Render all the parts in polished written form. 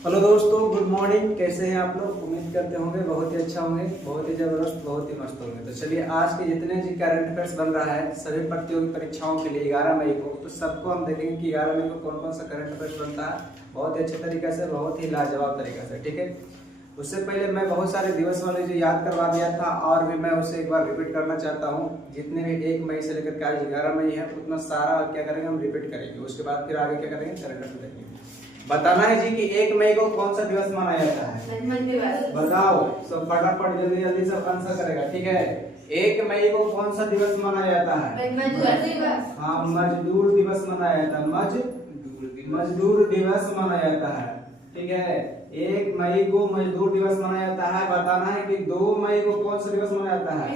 Hello दोस्तों, good morning. कैसे हैं आप लोग? उम्मीद करते होंगे बहुत ही अच्छा होंगे, बहुत ही जबरदस्त, बहुत ही मस्त होंगे। तो चलिए, आज के जितने जी करंट अफेयर्स बन रहा है सभी प्रतियोगी परीक्षाओं के लिए 11 मई को, तो सबको हम देखेंगे कि 11 मई को कौन कौन सा करंट अफेयर्स बनता है बहुत ही अच्छे तरीके से, बहुत ही लाजवाब तरीके से। ठीक है, उससे पहले मैं बहुत सारे दिवस वाले जो याद करवा दिया था और भी मैं उसे एक बार रिपीट करना चाहता हूँ। जितने भी 1 मई से लेकर के आज 11 मई है उतना सारा क्या करेंगे हम रिपीट करेंगे। उसके बाद फिर आगे क्या करेंगे, करंट अफेयर देखेंगे। बताना है जी कि 1 मई को कौन सा दिवस मनाया जाता है? बताओ सब, फटाफट जल्दी जल्दी सब आंसर करेगा। ठीक है, 1 मई को कौन सा दिवस मनाया जाता है? मजदूर दिवस। हाँ, मजदूर दिवस मनाया जाता है। मजदूर दिवस मनाया जाता है। ठीक है, 1 मई को मजदूर दिवस मनाया जाता है। बताना है कि 2 मई को कौन सा दिवस मनाया जाता है?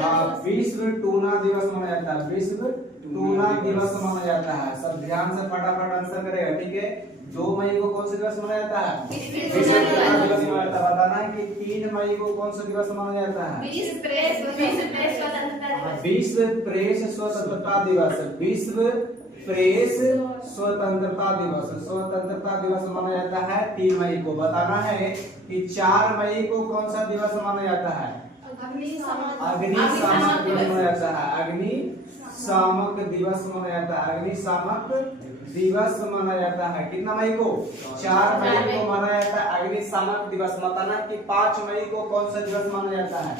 हाँ, विश्व टूना दिवस मनाया जाता है। विश्व टूना दिवस मनाया जाता है। सब ध्यान से फटाफट आंसर करेगा। ठीक है, 2 मई को कौन सा दिवस मनाया जाता है? विश्व टूना दिवस मनाया जाता है। बताना है कि 3 मई को कौन सा दिवस मनाया जाता है? विश्व प्रेस स्वतंत्रता दिवस। विश्व प्रेस स्वतंत्रता दिवस। विश्व प्रेस स्वतंत्रता दिवस। स्वतंत्रता दिवस मनाया जाता है 3 मई को। बताना है कि 4 मई को कौन सा दिवस मनाया जाता है? अग्निशामक दिवस मनाया जाता है। अग्निशामक दिवस मनाया जाता है। अग्निशामक दिवस मनाया जाता है। कितना मई को? 4 मई को मनाया जाता है अग्निशामक दिवस। बताना है कि 5 मई को कौन सा दिवस मनाया जाता है?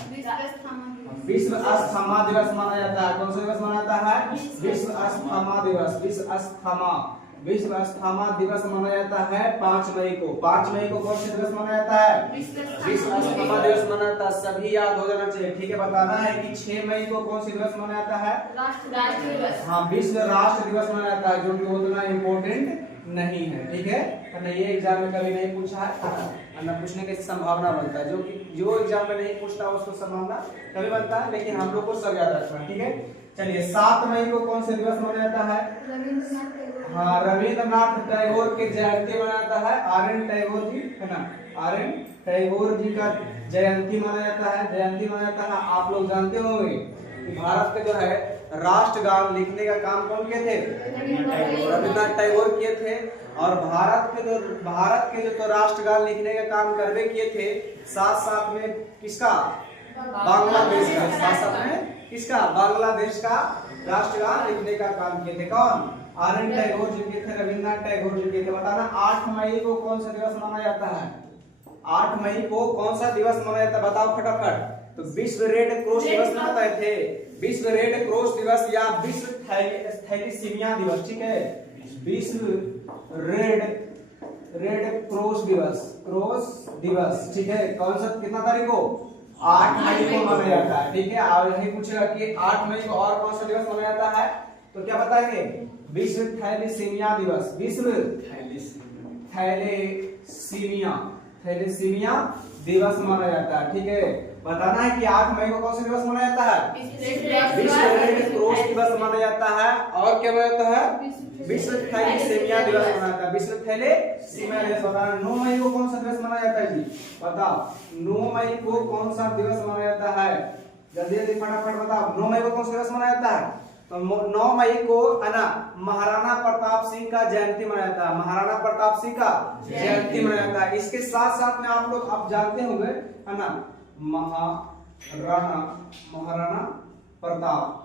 विश्व अस्थमा दिवस मनाया जाता है। कौन सा दिवस मनाया जाता है? विश्व अस्थमा दिवस। विश्व अस्थमा दिवस मनाया जाता है 5 मई को। 5 मई को कौन सा दिवस मनाया जाता है? विश्व अस्थमा दिवस मनाया जाता है। सभी याद हो जाना चाहिए। ठीक है, बताना है कि 6 मई को कौन सा दिवस मनाया जाता है? राष्ट्र दिवस। हाँ, विश्व राष्ट्र दिवस मनाया जाता है, जो कि उतना इम्पोर्टेंट नहीं है। ठीक है, ये एग्जाम में कभी नहीं पूछा है ना, पूछने की संभावना बनता है। जो एग्जाम में नहीं पूछता उसको संभावना कभी बनता है, लेकिन हम लोग को सब याद रखना। ठीक है, चलिए 7 मई को कौन सा दिवस मनाया जाता है? हाँ, रविंद्रनाथ टैगोर की जयंती मनाया जाता है। आर.एन. टैगोर जी है ना, आर.एन. टैगोर जी का जयंती मनाया जाता है। जयंती मनाया जाता है। आप लोग जानते होंगे कि भारत के जो है राष्ट्रगान लिखने का काम कौन किए थे? रविंद्रनाथ टैगोर किए थे। और भारत के जो तो राष्ट्रगान लिखने का काम करवे किए थे, साथ साथ में किसका? बांग्लादेश का। साथ साथ में किसका? बांग्लादेश का राष्ट्रगान लिखने का काम किए थे। कौन? आर.एन. टैगोर जी किए थे, रविंद्रनाथ टैगोर जी किए थे। बताना 8 मई को कौन सा दिवस मनाया जाता है? 8 मई को कौन सा दिवस मनाया जाता है? बताओ फटाफट। तो विश्व रेड क्रॉस दिवस मनाते थे। विश्व रेड क्रॉस दिवस या विश्व थैलीसीमिया दिवस। ठीक है, विश्व रेड क्रॉस दिवस। ठीक है, कौन सा कितना तारीख को? 8 मई को मनाया जाता है। ठीक है, और यही पूछेगा कि 8 मई को और कौन सा दिवस मनाया जाता है, तो क्या बताएंगे? विश्व थैलीसीमिया दिवस। विश्व थैलीसीमिया दिवस मनाया जाता है। ठीक है, बताना है कि 8 मई को कौन सा दिवस मनाया जाता है? विश्व रेड क्रॉस दिवस मनाया जाता है। और क्या मनाया जाता है? विश्व थैलीसीमिया दिवस मनाया जाता है। विश्व थैलीसीमिया दिवस। बताना 9 मई को कौन सा दिवस मनाया जाता है जी? बताओ, 9 मई को कौन सा दिवस मनाया जाता है? जल्दी जल्दी फटाफट बताओ, 9 मई को कौन सा दिवस मनाया जाता है? तो 9 मई को है ना महाराणा प्रताप सिंह का जयंती मनाया जाता है। महाराणा प्रताप सिंह का जयंती मनाया जाता है। इसके साथ साथ में आप लोग आप जानते होंगे है ना, महाराणा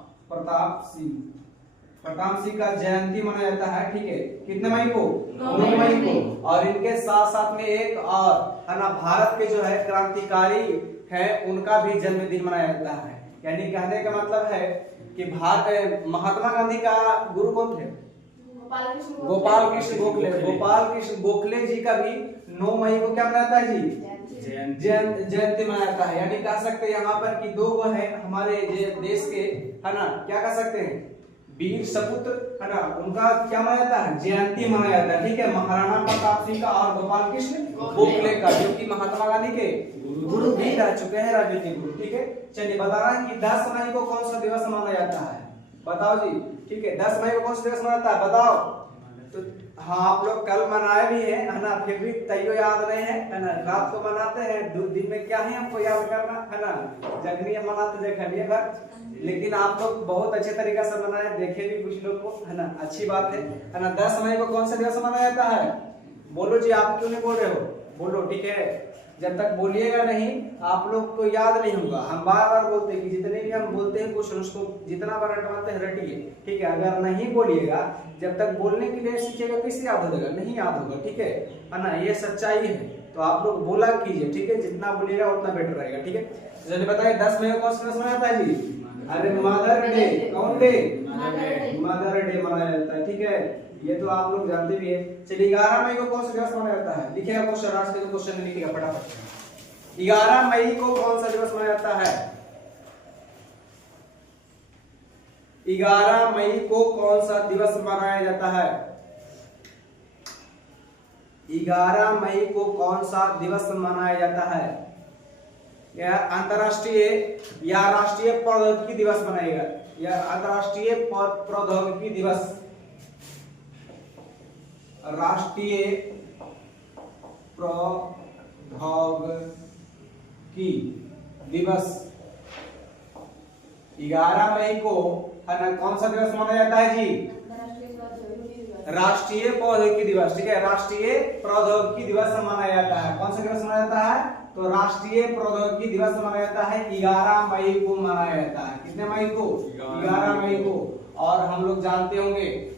प्रताप सिंह का जयंती मनाया जाता है। ठीक है, कितने मई को? 9 मई को। और इनके साथ साथ में एक और है ना, भारत के जो है क्रांतिकारी है उनका भी जन्मदिन मनाया जाता है। यानी कहने का मतलब है कि महात्मा गांधी का गुरु कौन थे? गोपाल कृष्ण गोखले। गोपाल कृष्ण गोखले जी का भी 9 मई को क्या मनाता है जी? जयंती मनाता है। यानी कह सकते हैं यहाँ पर कि 2 है हमारे देश के है ना, क्या कह सकते हैं, वीर सपुत्र है ना, उनका क्या मनाया जाता है? जयंती मनाया जाता है। ठीक है, महाराणा प्रताप सिंह का और गोपाल कृष्ण गोखले का, जो कि महात्मा गांधी के गुरु भी रह चुके हैं, राजनीतिक गुरु। ठीक है, चलिए बताना है कि 10 मई को कौन सा दिवस मनाया जाता है? बताओ जी। ठीक है, 10 मई को कौन सा दिवस मनाता है? बताओ। तो हाँ, आप लोग कल मनाए भी है ना, फिर भी तैयो याद नहीं है ना। रात को मनाते हैं, दिन में क्या है हमको याद करना है ना, जगनी मनाते जगनिए भर। लेकिन आप लोग बहुत अच्छे तरीके से मनाए, देखे भी कुछ लोग को है ना, अच्छी बात है ना। 10 मई को कौन सा दिवस मनाया जाता है? बोलो जी, आप क्यों नहीं बोल रहे हो? बोलो, ठीक है। जब तक बोलिएगा नहीं आप लोग को याद नहीं होगा। हम बार बार बोलते हैं कि जितने भी हम बोलते हैं क्वेश्चन उसको जितना बार रटवाते हैं रटिए, ठीक है। अगर नहीं बोलिएगा, जब तक बोलने के लिए सीखिएगा किससे याद हो जाएगा? नहीं याद होगा, ठीक है ना। ये सच्चाई है, तो आप लोग बोला कीजिए, ठीक है। जितना बोलिएगा उतना बेटर रहेगा, ठीक है। चलिए बताइए 10 में कौन सा दिवस मनाया जाता है जी? अरे मदर डे। कौन डे? मदर डे मनाया जाता है, ठीक है। ये तो आप लोग जानते भी है। चलिए 11 मई को कौन सा दिवस मनाया जाता है? लिखिएगा क्वेश्चन, राष्ट्र के क्वेश्चन में लिखिएगा फटाफट। 11 मई को कौन सा दिवस मनाया जाता है? 11 मई को कौन सा दिवस मनाया जाता है? 11 मई को कौन सा दिवस मनाया जाता है? या अंतरराष्ट्रीय या राष्ट्रीय प्रौद्योगिकी दिवस मनाएगा, या अंतरराष्ट्रीय प्रौद्योगिकी दिवस, राष्ट्रीय प्रौद्योगिकी दिवस 11 मई को है ना, कौन सा दिवस मनाया जाता है जी? राष्ट्रीय प्रौद्योगिकी दिवस, ठीक है। राष्ट्रीय प्रौद्योगिकी दिवस मनाया जाता है। कौन सा दिवस मनाया जाता है? तो राष्ट्रीय प्रौद्योगिकी दिवस मनाया जाता है 11 मई को मनाया जाता है। कितने मई को? 11 मई को। और हम लोग जानते होंगे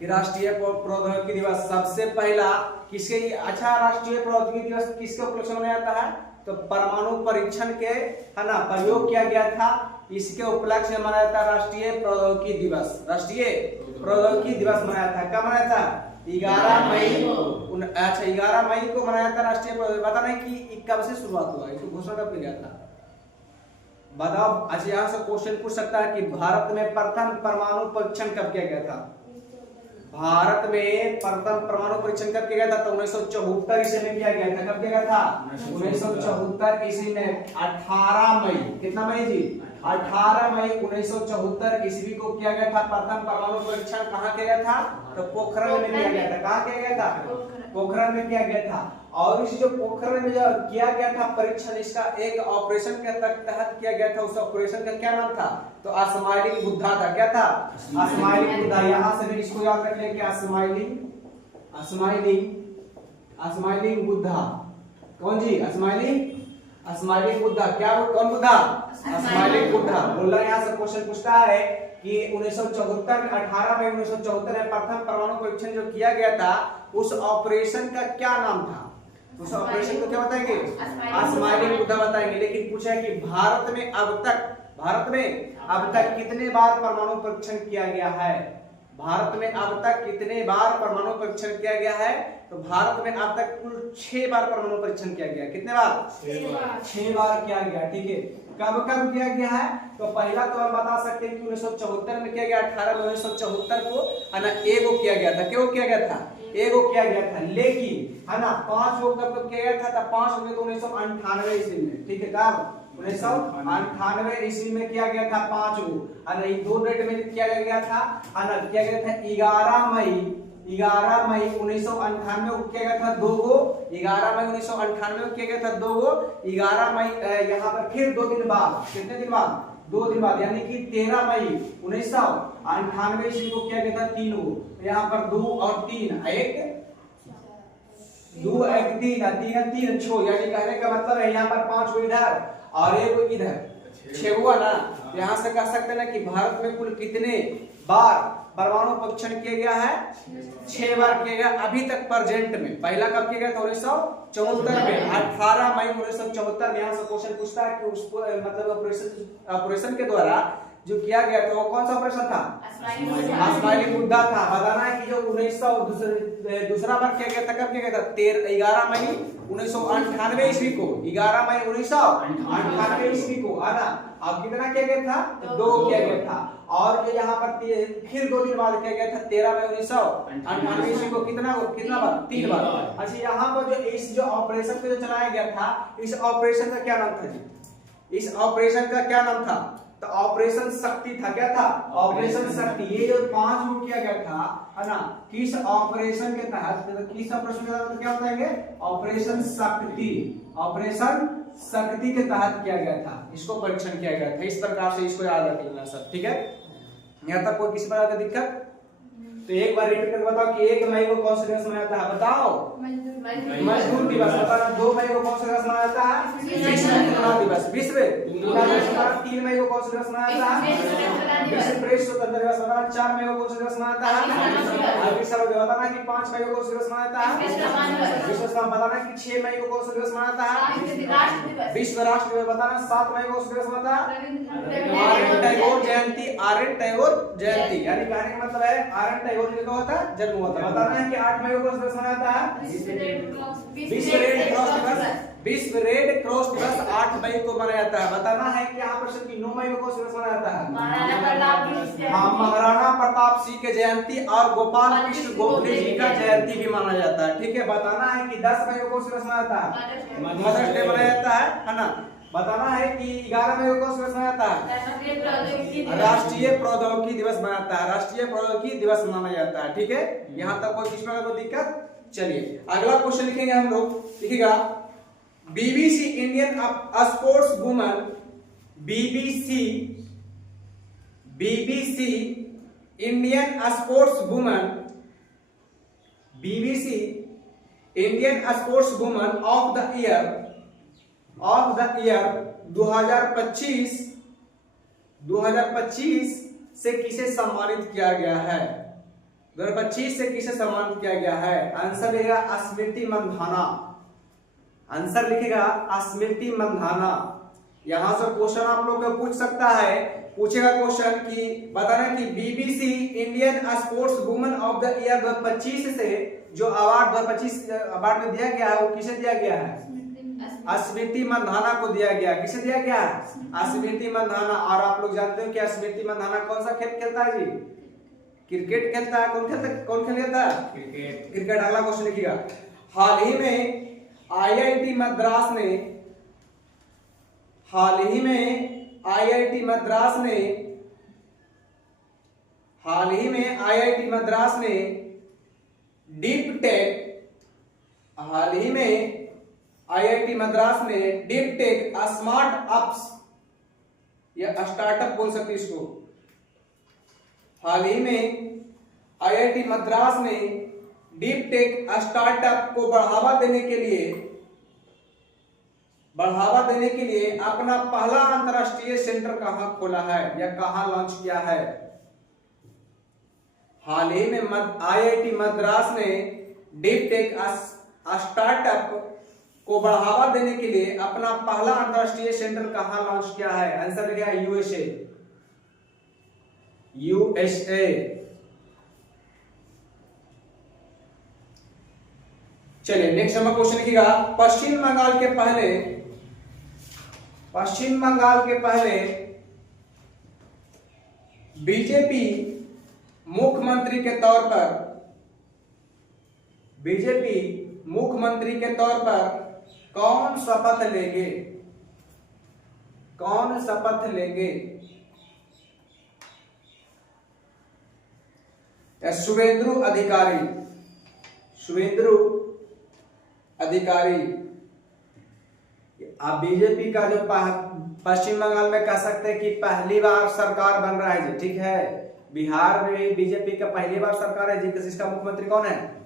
कि राष्ट्रीय प्रौद्योगिकी दिवस सबसे पहला किसके? अच्छा, राष्ट्रीय प्रौद्योगिकी दिवस किसके उपलक्ष्य में मनाया जाता है? तो परमाणु परीक्षण के है ना प्रयोग किया गया था, इसके उपलक्ष्य में मनाया जाता है राष्ट्रीय प्रौद्योगिकी दिवस। राष्ट्रीय प्रौद्योगिकी दिवस मनाया था, कब मनाया था? 11 मई को। अच्छा, 11 मई को मनाया था राष्ट्रीय प्रौद्योगिकी। पता नहीं कि कब से शुरुआत हुआ, इसको घोषणा कब किया गया था? बताओ। अच्छा, यहाँ से क्वेश्चन पूछ सकता है कि भारत में प्रथम परमाणु परीक्षण कब किया गया था? भारत में प्रथम परमाणु परीक्षण कब किया गया था? तो 1974 ईस्वी में किया गया था। कब किया गया था? 1974 ईस्वी में 18 मई। कितना मई जी? 18 मई 1974 ईस्वी को किया गया था प्रथम परमाणु परीक्षण। कहाँ किया गया था? तो पोखरण में किया गया था। कहाँ किया गया था? पोखरण में किया गया था। और इस जो पोखरण में जो किया गया था परीक्षण, इसका एक ऑपरेशन के तहत किया गया था। उस ऑपरेशन का क्या नाम था? तो स्माइलिंग बुद्धा था। क्या था? स्माइलिंग बुद्धा। यहाँ से भी इसको याद रख लें क्या? स्माइलिंग बुद्धा। कौन जी? स्माइलिंग बुद्धा। क्या? कौन बुद्धा? स्माइलिंग बुद्धा। बोल रहा है। यहाँ से क्वेश्चन पूछता है कि 1974 में 18 मई 1974 में प्रथम परमाणु परीक्षण जो किया गया था, उस ऑपरेशन का क्या नाम था? उस ऑपरेशन को क्या बताएंगे? स्माइलिंग बुद्धा बताएंगे। लेकिन पूछा है कि भारत में अब तक कितने बार परमाणु परीक्षण किया गया है? भारत में अब तक कितने बार परमाणु परीक्षण किया गया है? तो भारत में अब तक कुल 6 बार परमाणु परीक्षण किया गया। कितने बार? 6 बार किया गया, ठीक है। कब कब किया गया है? तो पहला तो हम बता सकते हैं कि 1974 में किया गया। 18 में 1974 को है ना एगो किया गया था। क्यों किया गया था? एगो किया गया था। लेकिन है ना 5 गो कब किया गया था? 5 गो तो 1998 ईस्वी में, ठीक है। कब? 1998 ईस्वी में किया गया था 5 गो। है ना दो डेट में किया गया था। है ना किया गया था 11 मई 1998 को किया गया था 2 गो। 11 मई 1998 को किया गया था 2 गो। 11 मई यहाँ पर फिर 2 दिन बाद, कितने दिन बाद? 2 दिन बाद, यानी कि 13 मई 1998 ईस्वी को किया गया था 3 गो। यहाँ पर 2 और 3, 2 1 3 छो, यानी कहने का मतलब है यहाँ पर 5 गो इधर और 1 गो इधर, 6 हुआ ना। यहाँ से कह सकते हैं ना कि भारत में कुल कितने बार परमाणु परीक्षण किया गया है? 6 बार किया गया अभी तक प्रेजेंट में। पहला कब किया गया था? 1974 में, 18 मई 1974 में। यहाँ से क्वेश्चन पूछता है कि उसको मतलब ऑपरेशन के द्वारा जो किया गया था वो कौन सा ऑपरेशन था? स्माइलिंग बुद्धा था। बताना है कि जो 1900 दूसरा बार किया गया था, कब किया गया था? 11 मई 1998 ईस्वी को। 11 मई 1998 ईस्वी को, है ना। अब कितना किया गया था? 2 किया गया था। और जो यहाँ पर फिर 2 दिन बाद किया गया था 13 मई 1998 ईस्वी को। कितना बार? 3 बार। अच्छा, यहाँ पर जो इस जो ऑपरेशन को जो चलाया गया था, इस ऑपरेशन का क्या नाम था जी? इस ऑपरेशन का क्या नाम था? तो ऑपरेशन शक्ति था। क्या था? ऑपरेशन शक्ति। ये जो 5 गो किया गया था, है ना, किस ऑपरेशन के तहत? किस ऑपरेशन के तहत क्या बताएंगे? ऑपरेशन शक्ति। ऑपरेशन शक्ति के तहत किया गया था, इसको परीक्षण किया गया था। इस प्रकार से इसको याद रख लेना सब, ठीक है। यहाँ तक कोई किसी प्रकार की दिक्कत? तो एक बार रिपीट करके बताओ कि 1 मई को कौन सा दिवस मनाया जाता है, बताओ। मजदूर दिवस। बताना 2 मई को कौन सा दिवस मनाया जाता है, विश्व चुनाव दिवस। विश्व 3 मई को कौन सा दिवस मनाया जाता है, विश्व प्रेस स्वतंत्रता दिवस। बताना 4 मई को कौन सा दिवस मनाया जाता है, विश्व। बताना कि 5 मई को कौन सा दिवस मनाया जाता है, विश्व सम्मान। बताना कि 6 मई को कौन सा दिवस मनाया जाता है, विश्व राष्ट्र दिवस। बताना 7 मई को कौन सा दिवस मनाया जाता है, आर्यन टैगोर जयंती। आर्यन टैगोर जयंती यानी कहने का मतलब है आर्यन टैगोर जी का होता है जन्म हुआ था। बताना है कि 8 मई को कौन सा दिवस मनाया जाता है, विश्व रेड क्रॉस दिवस। विश्व रेड क्रॉस दिवस 8 मई को मनाया जाता है। बताना है कि यहाँ पर 9 मई को कौन सा दिवस मनाया जाता है, हाँ, महाराणा प्रताप सिंह के जयंती और गोपाल कृष्ण गोखले जी का जयंती भी माना जाता है। ठीक है। बताना है कि 10 मई को कौन सा दिवस मनाया जाता है, मदर्स डे मनाया जाता है ना। बताना है कि 11 मई को कौन सा दिवस मनाया जाता है, राष्ट्रीय प्रौद्योगिकी दिवस मनाया जाता है, राष्ट्रीय प्रौद्योगिकी दिवस मनाया जाता है। ठीक है। यहाँ तक कोई किसी कोई दिक्कत। चलिए अगला क्वेश्चन लिखेंगे हम लोग। लिखिएगा BBC Indian sports woman, BBC Indian sports woman, BBC Indian sports woman of the year 2025 से किसे सम्मानित किया गया है, 2025 से किसे सम्मानित किया गया है। आंसर लिखेगा स्मृति मंधाना। आंसर लिखेगा स्मृति मंधाना। यहां से क्वेश्चन आप लोग को पूछ सकता है, पूछेगा क्वेश्चन कि बताना कि BBC Indian sports woman of the year 2025 से जो अवार्ड 2025 अवार्ड में दिया गया है वो किसे दिया गया है, स्मृति मंधाना को दिया गया। किसे दिया गया, स्मृति मंधाना। और आप लोग जानते हो कि स्मृति मंधाना कौन सा खेल खेलता है जी, क्रिकेट खेलता है। कौन खेलता है, क्रिकेट। अगला क्वेश्चन लिखिएगा हाल ही में आईआईटी मद्रास ने डीप टेक स्मार्ट अप्स या स्टार्टअप बोल सकते इसको। हाल ही में आईआईटी मद्रास ने डीप टेक स्टार्टअप को बढ़ावा देने के लिए अपना पहला अंतरराष्ट्रीय सेंटर कहां खोला है या कहां लॉन्च किया है। हाल ही में आईआईटी मद्रास ने डीप टेक स्टार्टअप को बढ़ावा देने के लिए अपना पहला अंतरराष्ट्रीय सेंटर कहां लॉन्च किया है। आंसर लिखा है यूएसए। चलिए नेक्स्ट नंबर क्वेश्चन लिखिएगा पश्चिम बंगाल के पहले बीजेपी मुख्यमंत्री के तौर पर कौन शपथ लेंगे। शुभेंदु अधिकारी। आप बीजेपी का जो पश्चिम बंगाल में कह सकते हैं कि पहली बार सरकार बन रहा है जी। ठीक है। बिहार में बीजेपी का पहली बार सरकार है जी। जिसका मुख्यमंत्री कौन है,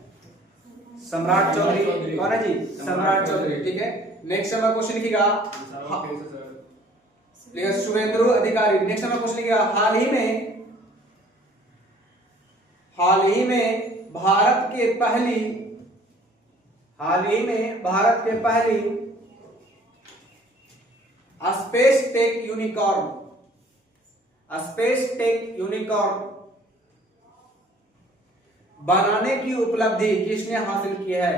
सम्राट चौधरी। कौन है जी, सम्राट चौधरी। ठीक है। नेक्स्ट नंबर क्वेश्चन लिखिएगा शुभेंदु अधिकारी। नेक्स्ट नंबर क्वेश्चन लिखिएगा हाल ही में भारत के पहली स्पेस टेक यूनिकॉर्न बनाने की उपलब्धि किसने हासिल की है।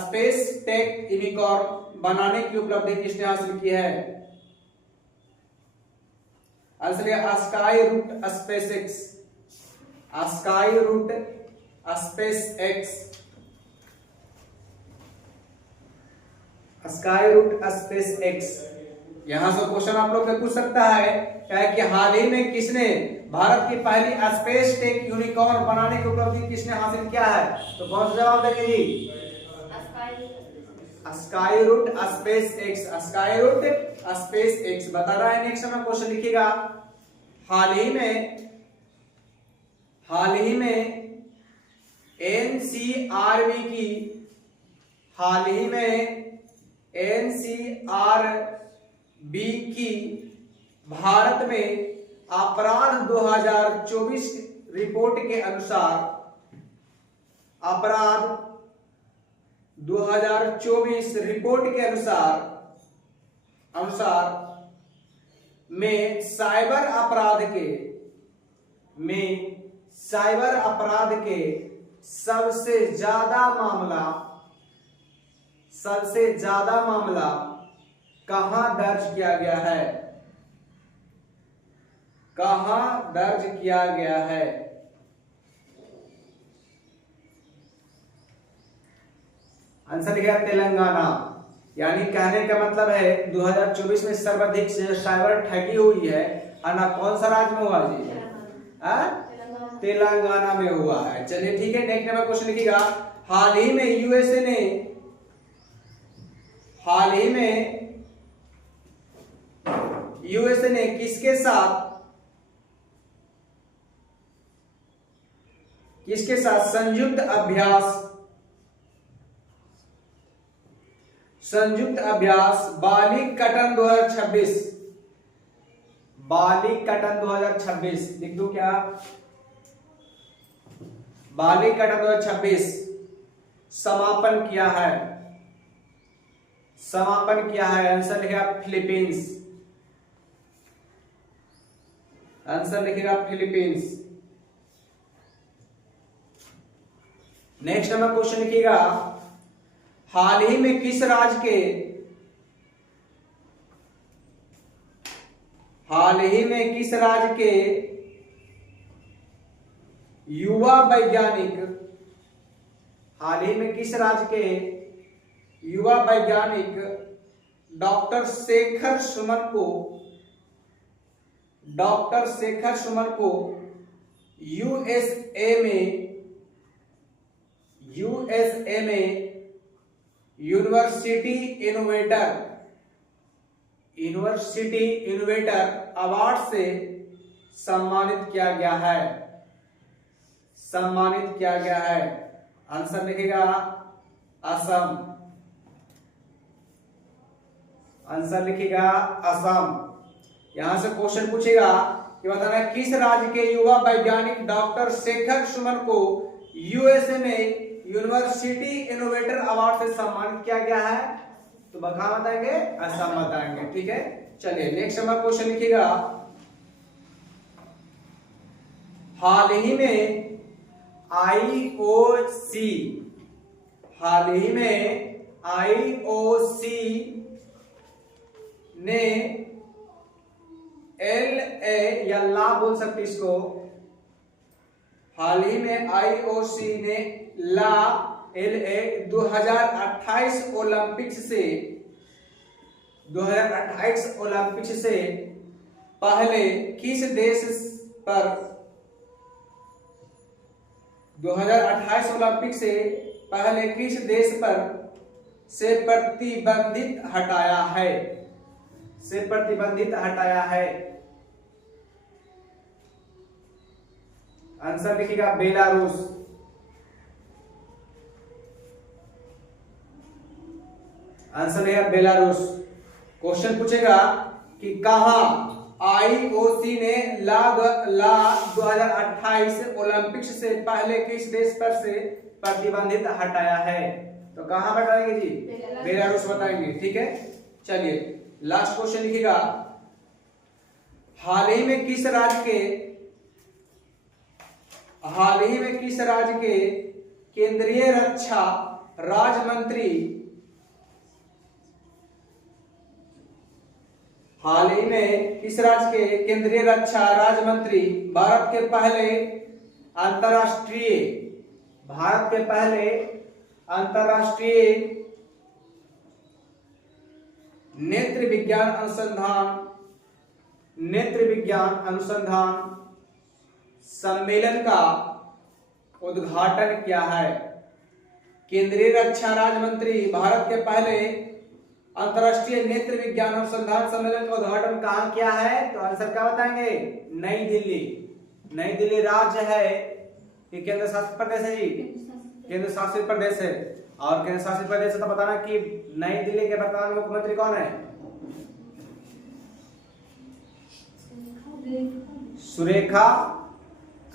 स्पेस टेक यूनिकॉर्न बनाने की उपलब्धि किसने हासिल की है। आंसर है स्काई रूट स्पेस एक्स। यहां से क्वेश्चन आप लोग पूछ सकता है क्या है कि हाल ही में किसने भारत की पहली स्पेस टेक यूनिकॉर्न बनाने की उपलब्धि किसने हासिल किया है। तो कौन सा जवाब देंगे जी, स्काई रूट स्पेस एक्स। बता रहा है। नेक्स्ट में क्वेश्चन लिखिएगा हाल ही में एनसीआरबी की भारत में अपराध 2024 रिपोर्ट के अनुसार में साइबर अपराध के सबसे ज्यादा मामला कहां दर्ज किया गया है? आंसर लिखा तेलंगाना। यानी कहने का मतलब है 2024 में सर्वाधिक साइबर ठगी हुई है, और ना कौन सा राज्य में हुआ जी? तेलंगाना में हुआ है। चलिए ठीक है, नेक्स्ट नंबर क्वेश्चन लिखिएगा। हाल ही में यूएसए ने किसके साथ संयुक्त अभ्यास बाली कटन 2026 लिख दो क्या? बाली कटन 2026 समापन किया है। आंसर लिखेगा फिलीपींस। नेक्स्ट नंबर क्वेश्चन लिखिएगा। हाल ही में किस राज्य के युवा वैज्ञानिक डॉक्टर शेखर सुमन को यूएसए में यूनिवर्सिटी इनोवेटर अवार्ड से सम्मानित किया गया है? आंसर लिखेगा असम। यहां से क्वेश्चन पूछेगा कि बताना किस राज्य के युवा वैज्ञानिक डॉक्टर शेखर सुमन को यूएसए में यूनिवर्सिटी इनोवेटर अवार्ड से सम्मानित किया गया है? तो कहां बताएंगे? असम बताएंगे। ठीक है, चलिए नेक्स्ट नंबर क्वेश्चन लिखिएगा। हाल ही में आईओसी ने LA या ला बोल सकते इसको। हाल ही में आईओसी ने LA 2028 ओलंपिक्स से पहले किस देश पर 2028 ओलंपिक से पहले किस देश पर से प्रतिबंधित हटाया है? आंसर लिखिएगा बेलारूस। क्वेश्चन पूछेगा कि कहां आईओसी ने ला 2028 ओलंपिक्स से पहले किस देश पर से प्रतिबंधित हटाया है? तो कहां बताएंगे जी? बेलारूस बताएंगे। ठीक है, चलिए लास्ट क्वेश्चन लिखिएगा। हाल ही में किस राज्य के केंद्रीय रक्षा राज्य मंत्री भारत के पहले अंतरराष्ट्रीय नेत्र विज्ञान अनुसंधान सम्मेलन का उद्घाटन किया है? केंद्रीय रक्षा राज्य मंत्री भारत के पहले अंतरराष्ट्रीय नेत्र विज्ञान अनुसंधान सम्मेलन का उद्घाटन कहाँ किया है? तो आंसर क्या बताएंगे? नई दिल्ली। नई दिल्ली राज्य है कि केंद्र शासित प्रदेश है जी? केंद्र शासित प्रदेश है। और केंद्र शासित प्रदेश है तो बताना कि नई दिल्ली के वर्तमान मुख्यमंत्री कौन है? सुरेखा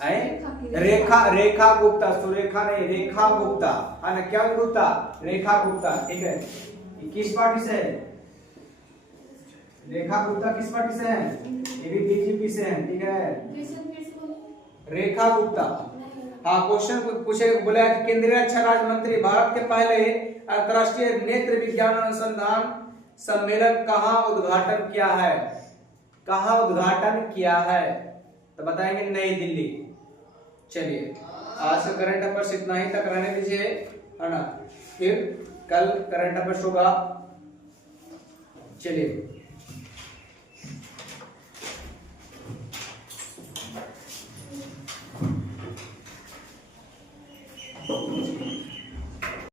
रेखा गुप्ता। सुरेखा नहीं, रेखा गुप्ता है ना? क्या गुप्ता? रेखा गुप्ता। ठीक है, किस पार्टी से है? रेखा गुप्ता किस पार्टी से है? ये भी बीजेपी से है। ठीक है, रेखा गुप्ता। हाँ, क्वेश्चन पूछे, बोला कि केंद्रीय रक्षा राज्य मंत्री भारत के पहले अंतरराष्ट्रीय नेत्र विज्ञान अनुसंधान सम्मेलन कहाँ उद्घाटन किया है? कहाँ उद्घाटन किया है? तो बताएंगे नई दिल्ली। चलिए, आज का करंट अफेयर्स इतना ही तक रहने दीजिए, है ना? फिर कल करंट अफेयर्स होगा। चलिए।